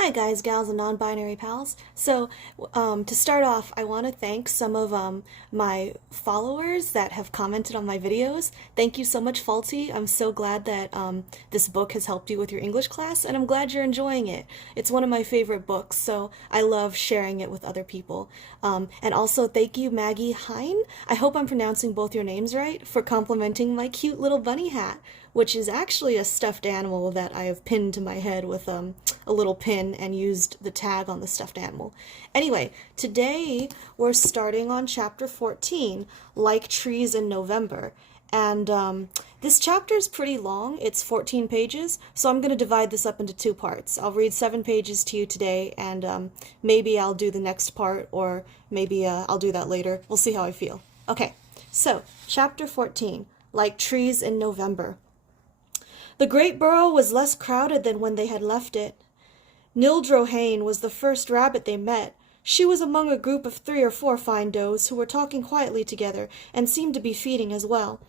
Hi guys, gals, and non-binary pals. To start off, I want to thank some of my followers that have commented on my videos. Thank you so much, Faulty. I'm so glad that this book has helped you with your English class, and I'm glad you're enjoying it. It's one of my favorite books, so I love sharing it with other people. And also, thank you, Maggie Hine. I hope I'm pronouncing both your names right, for complimenting my cute little bunny hat, which is actually a stuffed animal that I have pinned to my head with a little pin and used the tag on the stuffed animal. Anyway, today we're starting on chapter 14, Like Trees in November. And this chapter is pretty long. It's 14 pages, so I'm going to divide this up into two parts. I'll read 7 pages to you today, and maybe I'll do the next part, or maybe I'll do that later. We'll see how I feel. Okay, so chapter 14, Like Trees in November. The great burrow was less crowded than when they had left it. Nildrohane was the first rabbit they met. She was among a group of 3 or 4 fine does who were talking quietly together and seemed to be feeding as well.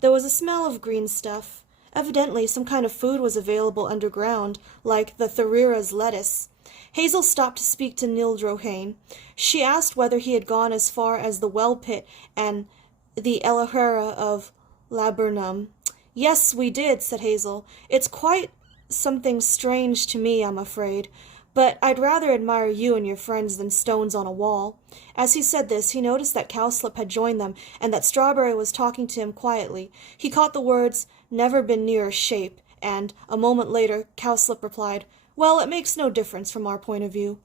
There was a smell of green stuff. Evidently some kind of food was available underground, like the Tharira's lettuce. Hazel stopped to speak to Nildrohane. She asked whether he had gone as far as the well pit and the Elahera of Laburnum. "Yes, we did," said Hazel. "It's quite something strange to me, I'm afraid. But I'd rather admire you and your friends than stones on a wall." As he said this, he noticed that Cowslip had joined them, and that Strawberry was talking to him quietly. He caught the words, "never been nearer shape," and, a moment later, Cowslip replied, "Well, it makes no difference from our point of view."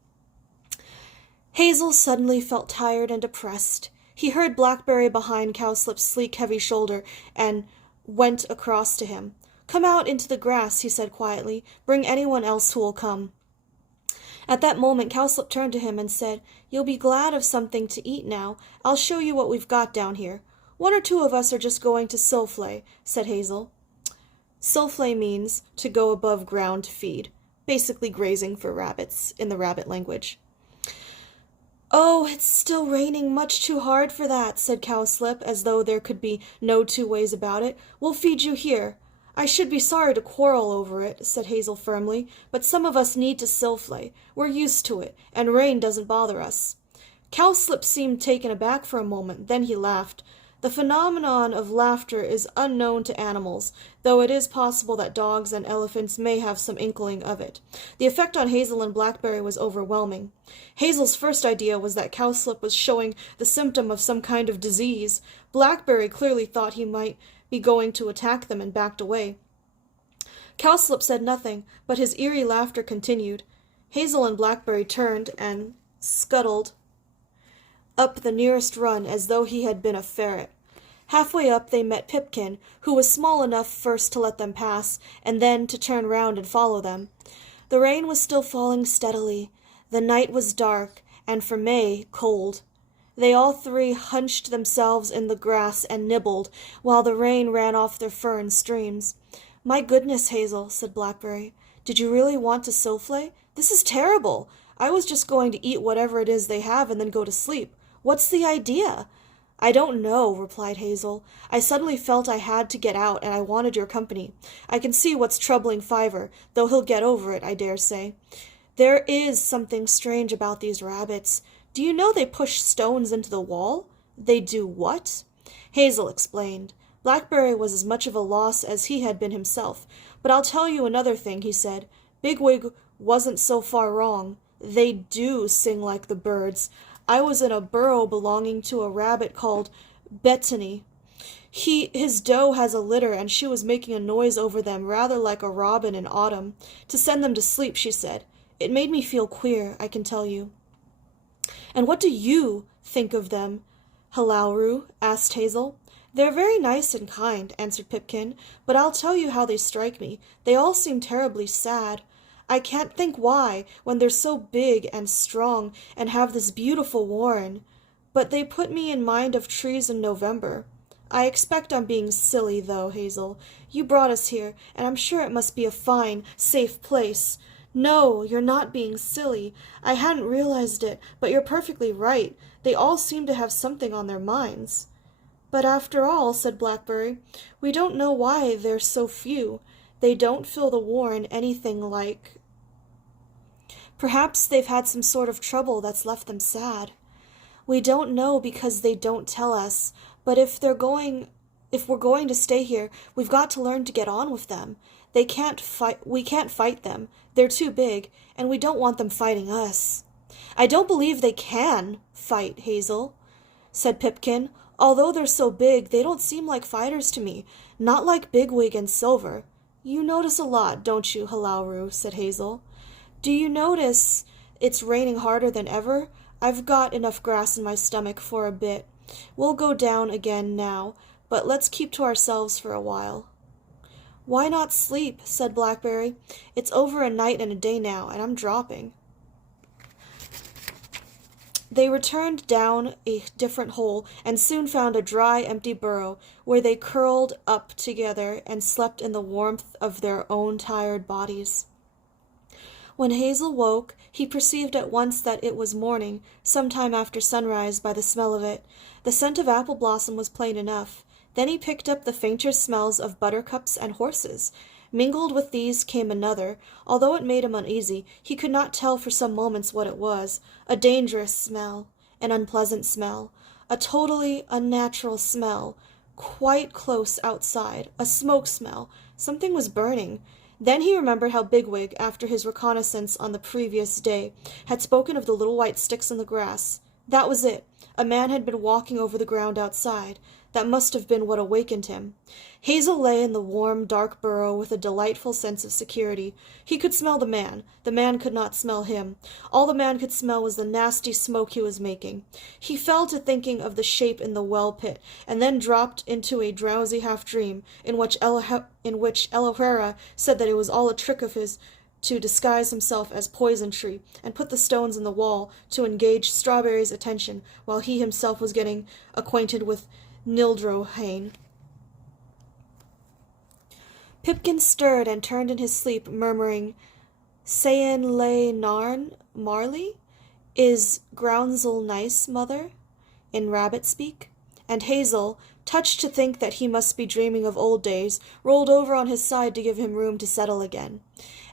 Hazel suddenly felt tired and depressed. He heard Blackberry behind Cowslip's sleek, heavy shoulder, and went across to him. "Come out into the grass," he said quietly. "Bring anyone else who will come." At that moment Cowslip turned to him and said, "You'll be glad of something to eat now. I'll show you what we've got down here. 1 or 2 of us are just going to Silflay," said Hazel. Silflay means to go above ground to feed, basically grazing for rabbits in the rabbit language. "Oh, it's still raining much too hard for that," said Cowslip, as though there could be no 2 ways about it. "We'll feed you here." "I should be sorry to quarrel over it," said Hazel firmly, "but some of us need to Silflay. We're used to it, and rain doesn't bother us." Cowslip seemed taken aback for a moment, then he laughed. The phenomenon of laughter is unknown to animals, though it is possible that dogs and elephants may have some inkling of it. The effect on Hazel and Blackberry was overwhelming. Hazel's first idea was that Cowslip was showing the symptom of some kind of disease. Blackberry clearly thought he might be going to attack them and backed away. Cowslip said nothing, but his eerie laughter continued. Hazel and Blackberry turned and scuttled up the nearest run as though he had been a ferret. Halfway up they met Pipkin, who was small enough first to let them pass, and then to turn round and follow them. The rain was still falling steadily. The night was dark, and for May, cold. They all 3 hunched themselves in the grass and nibbled, while the rain ran off their fur in streams. "My goodness, Hazel," said Blackberry. "Did you really want to Silflay? This is terrible. I was just going to eat whatever it is they have and then go to sleep. What's the idea?" "I don't know," replied Hazel. "I suddenly felt I had to get out, and I wanted your company. I can see what's troubling Fiver, though he'll get over it, I dare say. There is something strange about these rabbits. Do you know they push stones into the wall?" "They do what?" Hazel explained. Blackberry was as much of a loss as he had been himself. "But I'll tell you another thing," he said. "Bigwig wasn't so far wrong. They do sing like the birds. I was in a burrow belonging to a rabbit called Bettany. His doe has a litter, and she was making a noise over them rather like a robin in autumn. To send them to sleep, she said. It made me feel queer, I can tell you." "And what do you think of them, Halauru?" asked Hazel. "They're very nice and kind," answered Pipkin, "but I'll tell you how they strike me. They all seem terribly sad. I can't think why, when they're so big and strong and have this beautiful warren. But they put me in mind of trees in November. I expect I'm being silly, though, Hazel. You brought us here, and I'm sure it must be a fine, safe place." "No, you're not being silly. I hadn't realized it, but you're perfectly right. They all seem to have something on their minds." "But after all," said Blackberry, "we don't know why there's so few. They don't fill the warren anything like Perhaps they've had some sort of trouble that's left them sad. We don't know because they don't tell us, but if we're going to stay here, we've got to learn to get on with them. We can't fight them. They're too big, and we don't want them fighting us. I don't believe they can fight, Hazel, said Pipkin. Although they're so big, they don't seem like fighters to me. Not like Bigwig and Silver. You notice a lot, don't you, Halauru, said Hazel. Do you notice it's raining harder than ever? I've got enough grass in my stomach for a bit. We'll go down again now, but let's keep to ourselves for a while. Why not sleep? Said Blackberry. It's over a night and a day now, and I'm dropping. They returned down a different hole and soon found a dry, empty burrow where they curled up together and slept in the warmth of their own tired bodies. When Hazel woke, he perceived at once that it was morning, some time after sunrise, by the smell of it. The scent of apple blossom was plain enough. Then he picked up the fainter smells of buttercups and horses. Mingled with these came another. Although it made him uneasy, he could not tell for some moments what it was. A dangerous smell, an unpleasant smell, a totally unnatural smell, quite close outside, a smoke smell. Something was burning. Then he remembered how Bigwig, after his reconnaissance on the previous day, had spoken of the little white sticks in the grass. That was it. A man had been walking over the ground outside. That must have been what awakened him. Hazel lay in the warm, dark burrow with a delightful sense of security. He could smell the man. The man could not smell him. All the man could smell was the nasty smoke he was making. He fell to thinking of the shape in the well pit, and then dropped into a drowsy half-dream, in which Elohera said that it was all a trick of his to disguise himself as Poison Tree, and put the stones in the wall to engage Strawberry's attention, while he himself was getting acquainted with Nildrohane. Pipkin stirred and turned in his sleep, murmuring, Sayin le narn Marley? Is groundsel nice, mother? In rabbit speak. And Hazel, touched to think that he must be dreaming of old days, rolled over on his side to give him room to settle again.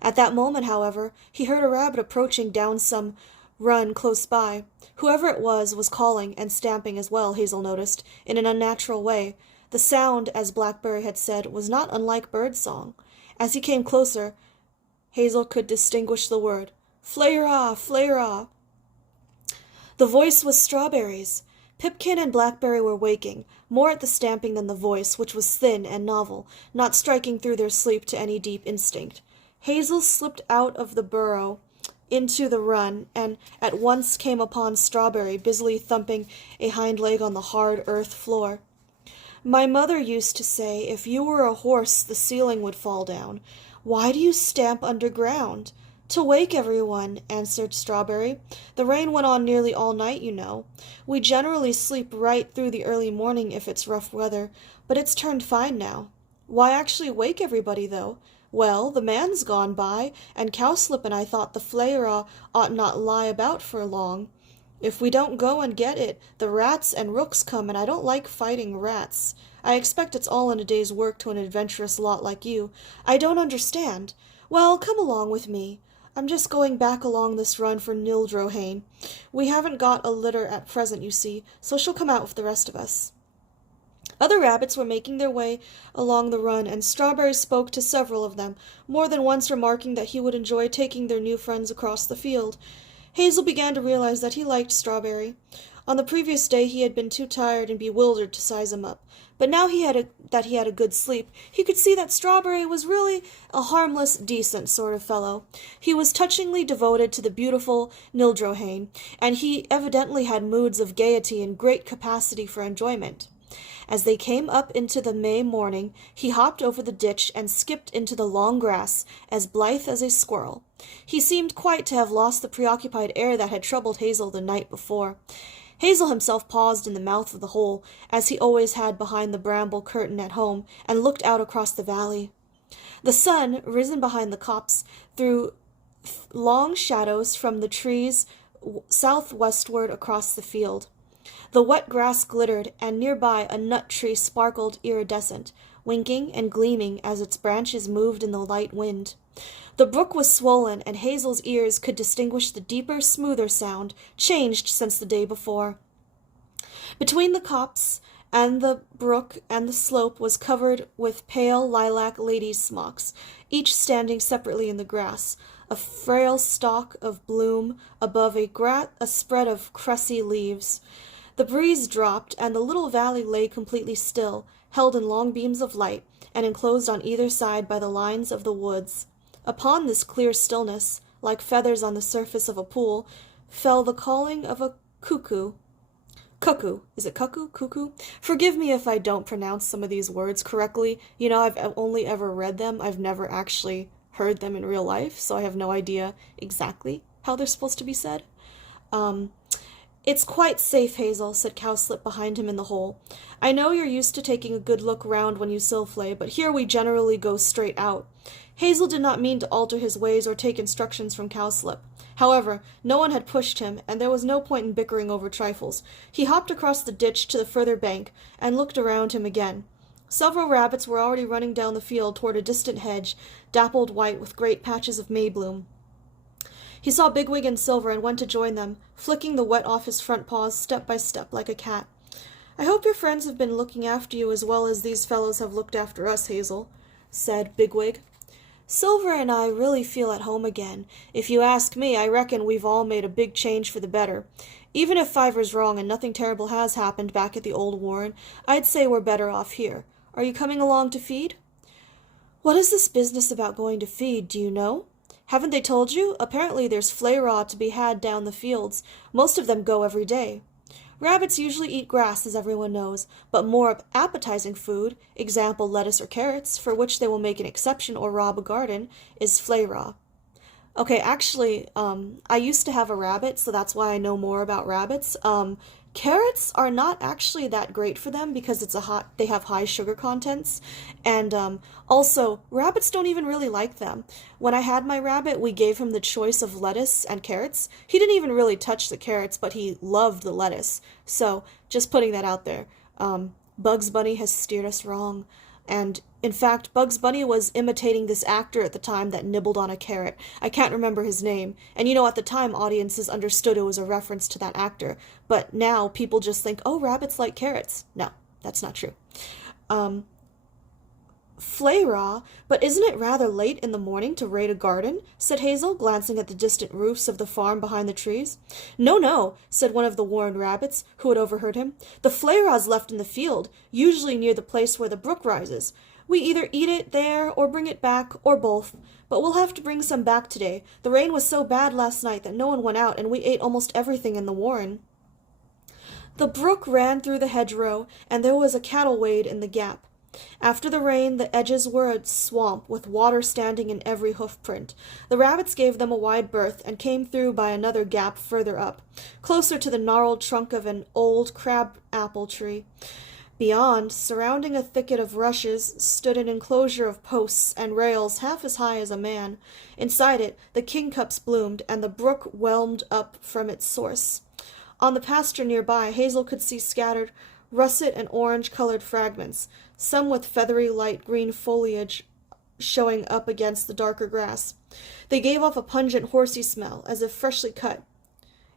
At that moment, however, he heard a rabbit approaching down some run close by. Whoever it was calling and stamping as well, Hazel noticed, in an unnatural way. The sound, as Blackberry had said, was not unlike bird song. As he came closer, Hazel could distinguish the word, Flay-ra, flay-ra. The voice was Strawberry's. Pipkin and Blackberry were waking, more at the stamping than the voice, which was thin and novel, not striking through their sleep to any deep instinct. Hazel slipped out of the burrow into the run, and at once came upon Strawberry busily thumping a hind leg on the hard earth floor. My mother used to say, if you were a horse, the ceiling would fall down. Why do you stamp underground? To wake everyone, answered Strawberry. The rain went on nearly all night, you know. We generally sleep right through the early morning if it's rough weather, but it's turned fine now. Why actually wake everybody, though? Well, the man's gone by, and Cowslip and I thought the Flay-ra ought not lie about for long. If we don't go and get it, the rats and rooks come, and I don't like fighting rats. I expect it's all in a day's work to an adventurous lot like you. I don't understand. Well, come along with me. I'm just going back along this run for Nildrohane. We haven't got a litter at present, you see, so she'll come out with the rest of us. Other rabbits were making their way along the run, and Strawberry spoke to several of them, more than once remarking that he would enjoy taking their new friends across the field. Hazel began to realize that he liked Strawberry. On the previous day he had been too tired and bewildered to size him up, but now he had a good sleep, he could see that Strawberry was really a harmless, decent sort of fellow. He was touchingly devoted to the beautiful Nildrohane, and he evidently had moods of gaiety and great capacity for enjoyment. As they came up into the May morning, he hopped over the ditch and skipped into the long grass, as blithe as a squirrel. He seemed quite to have lost the preoccupied air that had troubled Hazel the night before. Hazel himself paused in the mouth of the hole, as he always had behind the bramble curtain at home, and looked out across the valley. The sun, risen behind the copse, threw long shadows from the trees southwestward across the field. The wet grass glittered, and nearby a nut tree sparkled iridescent. winking and gleaming as its branches moved in the light wind. The brook was swollen, and Hazel's ears could distinguish the deeper, smoother sound, changed since the day before. Between the copse and the brook and the slope was covered with pale lilac ladies' smocks, each standing separately in the grass, a frail stalk of bloom above a spread of cressy leaves. The breeze dropped, and the little valley lay completely still, held in long beams of light, and enclosed on either side by the lines of the woods. Upon this clear stillness, like feathers on the surface of a pool, fell the calling of a cuckoo. Cuckoo. Is it cuckoo? Cuckoo? Forgive me if I don't pronounce some of these words correctly. I've only ever read them. I've never actually heard them in real life, so I have no idea exactly how they're supposed to be said. It's quite safe, Hazel, said Cowslip behind him in the hole. I know you're used to taking a good look round when you sylphlay, but here we generally go straight out. Hazel did not mean to alter his ways or take instructions from Cowslip. However, no one had pushed him, and there was no point in bickering over trifles. He hopped across the ditch to the further bank, and looked around him again. Several rabbits were already running down the field toward a distant hedge, dappled white with great patches of maybloom. He saw Bigwig and Silver and went to join them, flicking the wet off his front paws step by step like a cat. I hope your friends have been looking after you as well as these fellows have looked after us, Hazel, said Bigwig. Silver and I really feel at home again. If you ask me, I reckon we've all made a big change for the better. Even if Fiver's wrong and nothing terrible has happened back at the old warren, I'd say we're better off here. Are you coming along to feed? What is this business about going to feed, do you know? Haven't they told you? Apparently there's flay-raw to be had down the fields. Most of them go every day. Rabbits usually eat grass, as everyone knows, but more appetizing food, example lettuce or carrots, for which they will make an exception or rob a garden, is flay-raw. Okay, actually, I used to have a rabbit, so that's why I know more about rabbits. Carrots are not actually that great for them because they have high sugar contents, and also rabbits don't even really like them. When I had my rabbit, we gave him the choice of lettuce and carrots. He didn't even really touch the carrots, but he loved the lettuce. So just putting that out there. Bugs Bunny has steered us wrong. And, in fact, Bugs Bunny was imitating this actor at the time that nibbled on a carrot. I can't remember his name. And, at the time, audiences understood it was a reference to that actor. But now, people just think, oh, rabbits like carrots. No, that's not true. Flay-raw, but isn't it rather late in the morning to raid a garden? Said Hazel, glancing at the distant roofs of the farm behind the trees. No, no, said one of the warned rabbits, who had overheard him. The flay-raw's left in the field, usually near the place where the brook rises. We either eat it there, or bring it back, or both. But we'll have to bring some back today. The rain was so bad last night that no one went out, and we ate almost everything in the warren. The brook ran through the hedgerow, and there was a cattle wade in the gap. After the rain, the edges were a swamp, with water standing in every hoof-print. The rabbits gave them a wide berth, and came through by another gap further up, closer to the gnarled trunk of an old crab-apple tree. Beyond, surrounding a thicket of rushes, stood an enclosure of posts and rails half as high as a man. Inside it, the kingcups bloomed, and the brook whelmed up from its source. On the pasture nearby, Hazel could see scattered russet and orange-colored fragments, some with feathery light green foliage showing up against the darker grass. They gave off a pungent horsey smell, as if freshly cut.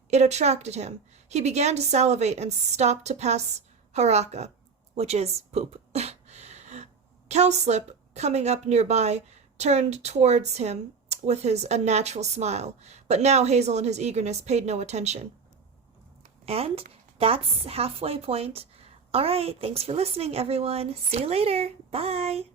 It attracted him. He began to salivate and stopped to pass haraka, which is poop. Cowslip, coming up nearby, turned towards him with his unnatural smile, but now Hazel in his eagerness paid no attention. And that's halfway point. All right, thanks for listening, everyone. See you later. Bye.